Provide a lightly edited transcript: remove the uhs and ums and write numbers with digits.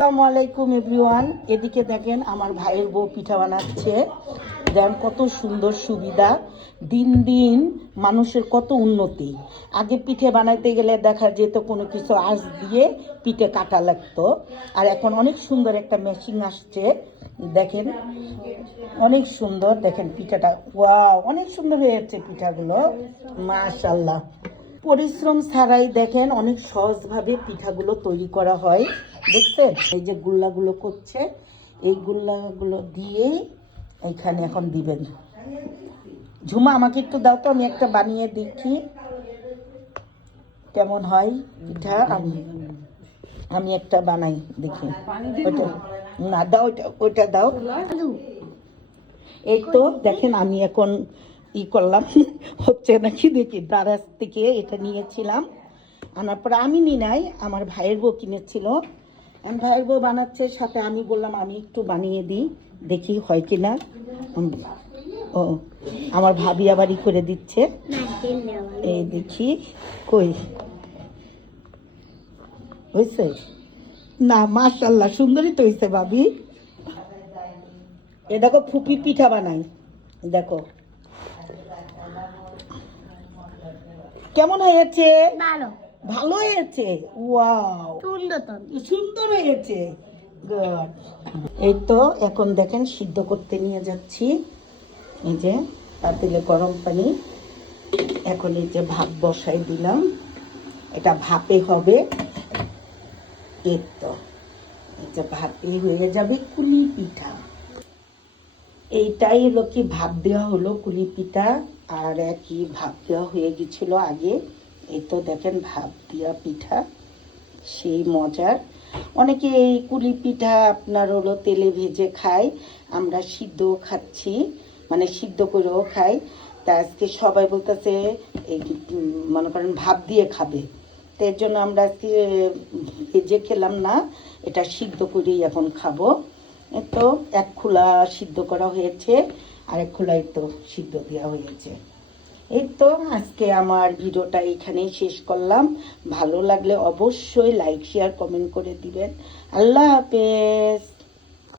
আসসালামু আলাইকুম এভরিওয়ান। এদিকে দেখেন আমার ভাইয়ের বউ পিঠা বানাচ্ছে। দেখেন কত সুন্দর সুবিধা। দিন দিন মানুষের কত উন্নতি। আগে পিঠে বানাইতে গেলে দেখা যেত কোনো কিছু আঁচ দিয়ে পিঠে কাটা লাগতো, আর এখন অনেক সুন্দর একটা মেশিন আসছে। দেখেন অনেক সুন্দর, দেখেন পিঠাটা, ওয়াও অনেক সুন্দর হয়েছে পিঠাগুলো, মাশাআল্লাহ। পরিশ্রম ছাড়াই দেখেন অনেক সহজভাবে পিঠাগুলো তৈরি করা হয়। দেখছেন এই যে গুল্লাগুলো করছে, এই গুল্লাগুলো দিয়েই এইখানে এখন দিবেন। ঝুমা আমাকে একটু দাও তো, আমি একটা বানিয়ে দেখি কেমন হয় পিঠা। আমি একটা বানাই দেখি। ওইটা না দাও, ওইটা দাও। এই তো দেখেন আমি এখন করলাম হচ্ছে নাকি দেখি, দারাজ থেকে এটা নিয়েছিলাম, আনার পরে আমি নি নাই, আমার ভাইয়ের বউ কিনেছিল। ভাইয়ের বউ বানাচ্ছে, সাথে আমি বললাম আমি একটু বানিয়ে দিই, দেখি হয় কিনা। ও আমার ভাবি আবারই করে দিচ্ছে, এই দেখি কই হয়েছে না। মাশাআল্লাহ সুন্দরই তো হয়েছে ভাবি। এ দেখো ফুপি পিঠা বানাই, দেখো কেমন হয়েছে। ভালো হয়েছে, ওয়াও সুন্দর হয়েছে, গুড। এই তো এখন দেখেন সিদ্ধ করতে নিয়ে যাচ্ছি। এই যে পাতিলে গরম পানি, এখন এই যে ভাত বসাই দিলাম, এটা ভাপে হবে। এই তো এই যে ভাপে হয়ে যাবে কুলি পিঠা। এইটাই হলো কি ভাপ দেওয়া হলো কুলি পিঠা, আর একই ভাপ দেওয়া হয়ে গেছিল আগে। এই তো দেখেন ভাপ দেওয়া পিঠা, সেই মজার। অনেকে এই কুলি পিঠা আপনার হলো তেলে ভেজে খায়, আমরা সিদ্ধ খাচ্ছি, মানে সিদ্ধ করেও খাই। তা আজকে সবাই বলতেছে এই মনে করেন ভাপ দিয়ে খাবে, তো এর জন্য আমরা আজকে ভেজে খেলাম না, এটা সিদ্ধ করেই এখন খাবো। তো এক খোলা সিদ্ধ করা হয়েছে, আরেক খোলাই তো সিদ্ধ দেওয়া হয়েছে। এই তো আজকে আমার ভিডিওটা এখানেই শেষ করলাম। ভালো লাগলে অবশ্যই লাইক শেয়ার কমেন্ট করে দিবেন। আল্লাহ হাফেজ।